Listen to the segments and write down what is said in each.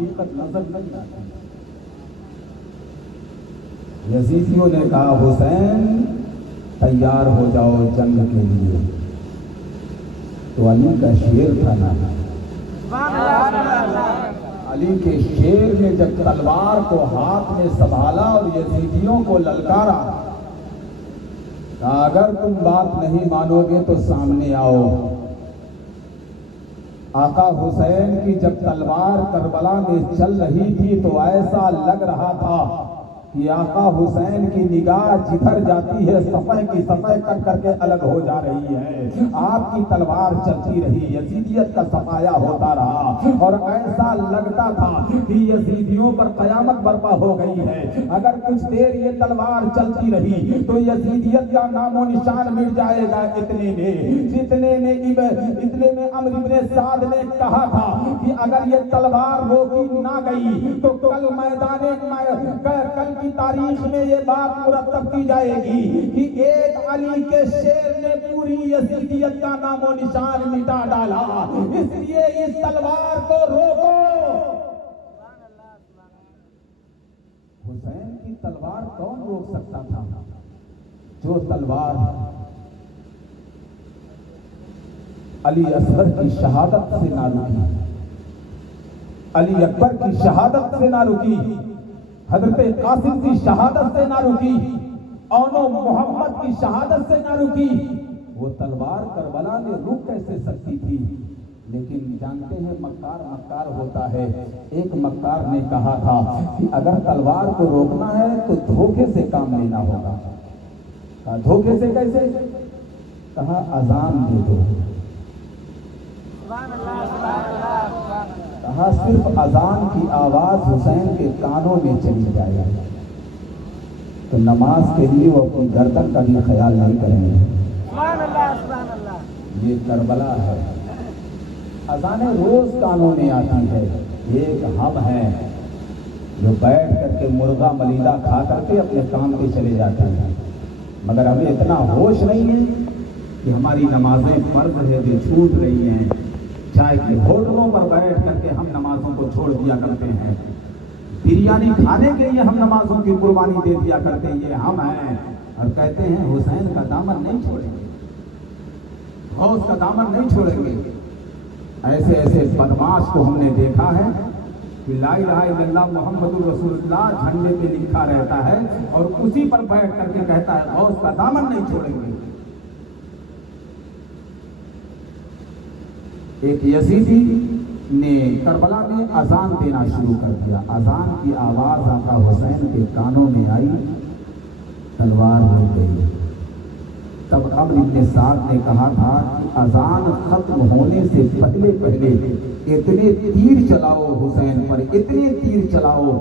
حقیقت نظر نہیں آتی۔ یزیدیوں نے کہا حسین تیار ہو جاؤ جنگ کے لیے، تو علی کا شیر تھا نا، علی کے شیر نے جب تلوار کو ہاتھ میں سنبھالا اور یزیدیوں کو للکارا، کہا اگر تم بات نہیں مانو گے تو سامنے آؤ۔ آقا حسین کی جب تلوار کربلا میں چل رہی تھی تو ایسا لگ رہا تھا کہ آقا حسین کی نگاہ جدھر جاتی ہے صفحے کی صفحے کٹ کر کے الگ ہو جا رہی ہے۔ آپ کی تلوار چلتی رہی، یزیدیت کا سفایا ہوتا رہا، اور ایسا لگتا تھا کہ یزیدیوں پر قیامت برپا ہو گئی ہے۔ اگر کچھ دیر یہ تلوار چلتی رہی تو یزیدیت کا نام و نشان مٹ جائے گا۔ اتنے میں عمرو بن سعد نے کہا تھا کہ اگر یہ تلوار روکی نہ گئی تو کل کل کی تاریخ میں یہ بات مرتب کی جائے گی کہ ایک علی کے شیر نے پوری یزیدیت کا نام و نشان مٹا ڈالا، اس لیے اس تلوار کو روکو۔ حسین کی تلوار کون روک سکتا تھا؟ جو تلوار علی اصغر کی شہادت سے نہ رکی، علی اکبر کی شہادت سے نہ رکی، حضرت قاسم کی شہادت سے نہ رکی، اونو محمد کی شہادت سے نہ رکی، وہ تلوار کربلا میں رک کیسے سکتی تھی؟ لیکن جانتے ہیں مکار ہوتا ہے۔ ایک مکار نے کہا تھا کہ اگر تلوار کو روکنا ہے تو دھوکے سے کام لینا ہوگا۔ کہا دھوکے سے کیسے؟ کہا اذان دے دو۔ کہا صرف اذان کی آواز حسین کے کانوں میں چلی جائے تو نماز کے لیے وہ اپنی گردن کا بھی خیال نہیں کریں گے۔ یہ کربلا ہے، اذانیں روز کانوں میں آتی ہے۔ ایک ہم ہیں جو بیٹھ کر کے مرغا ملیدہ کھا کر کے اپنے کام پہ چلے جاتے ہیں، مگر ہمیں اتنا ہوش نہیں ہے کہ ہماری نمازیں فرض ہے جو چھوٹ رہی ہیں۔ چاہے کہ ہوٹلوں پر بیٹھ کر کے ہم نمازوں کو چھوڑ دیا کرتے ہیں، بریانی کھانے کے لیے ہم نمازوں کی قربانی دے دیا کرتے ہیں۔ یہ ہم ہیں اور کہتے ہیں حسین کا دامن نہیں چھوڑیں گے، غوث کا دامن نہیں چھوڑیں گے۔ ایسے بدماش کو ہم نے دیکھا ہے کہ لا الہ الا اللہ محمد رسول اللہ جھنڈے پہ لکھا رہتا ہے اور اسی پر بیٹھ کر کے کہتا ہے غوث کا دامن نہیں چھوڑیں گے۔ ایک یزیدی نے کربلا میں اذان دینا شروع کر دیا۔ اذان کی آواز آقا حسین کے کانوں میں آئی، تلوار ہو گئی۔ تب عمرو بن سعد نے کہا تھا کہ اذان ختم ہونے سے پہلے اتنے تیر چلاؤ حسین پر، اتنے تیر چلاؤ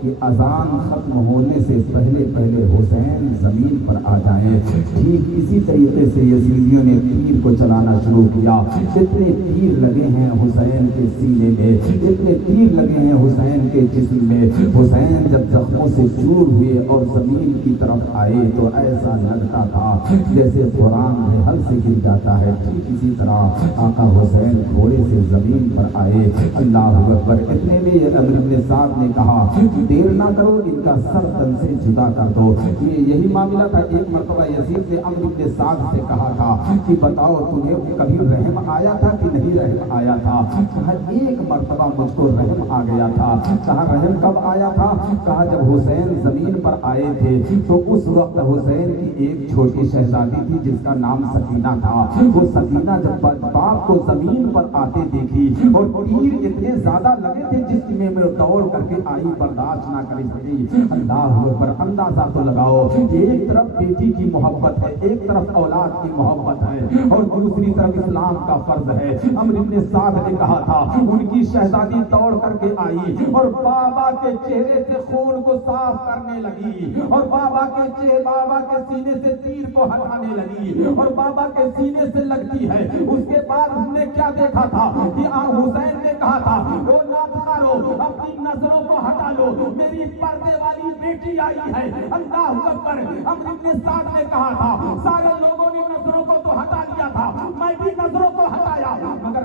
کہ اذان ختم ہونے سے پہلے حسین زمین پر آ جائیں۔ ٹھیک اسی طریقے سے یزیدیوں نے تیر کو چلانا شروع کیا۔ جتنے تیر لگے ہیں حسین کے سینے میں، جتنے تیر لگے ہیں حسین کے جسم میں، حسین جب زخموں سے چور ہوئے اور زمین کی طرف آئے تو ایسا لگتا تھا جیسے قرآن میں حل سے گر جاتا ہے۔ ٹھیک اسی طرح آقا حسین گھوڑے سے زمین پر آئے۔ اللہ اکبر۔ اتنے میں عمرو بن سعد نے کہا دیر نہ کرو، ان کا سر تن سے جدا کر دو۔ یہی معاملہ تھا۔ ایک مرتبہ یزید نے عمرو بن سعد سے کہا تھا کہ بتاؤ تمہیں کبھی رحم آیا تھا کہ نہیں رحم آیا تھا؟ کہا ایک مرتبہ مجھ کو رحم آ گیا تھا۔ کہا رحم کب آیا تھا؟ کہا جب حسین زمین پر آئے تھے تو اس وقت حسین کی ایک چھوٹی شہزادی تھی جس کا نام سکینہ تھا۔ وہ سکینہ جب باپ کو زمین پر آتے دیکھی اور تیر اتنے زیادہ لگے تھے جس میں دوڑ کر کے آئی، برداشت نہ کر سکی۔ اللہ اکبر۔ اندازہ تو لگاؤ، ایک طرف بیٹی کی محبت ہے، ایک طرف اولاد کی محبت ہے اور دوسری طرف اسلام کا فرض ہے۔ عمرو بن سعد نے کہا تھا ان کی شہزادی دوڑ کر کے آئی اور بابا کے چہرے سے خون کو صاف کرنے لگی اور بابا کے سینے سے تیر کو ہٹانے لگی اور بابا کے سینے سے لگتی ہے۔ اس کے بعد ہم نے کیا دیکھا تھا کہ حسین نے کہا تھا وہ ناپکارو، اپنی نظروں کو ہٹا لو، میری پردے والی بیٹی آئی ہے۔ اللہ اکبر۔ عمرو بن سعد نے کہا تھا سارے لوگوں نے نظروں کو تو ہٹا لیا تھا، میں بھی نظروں کو ہٹایا، مگر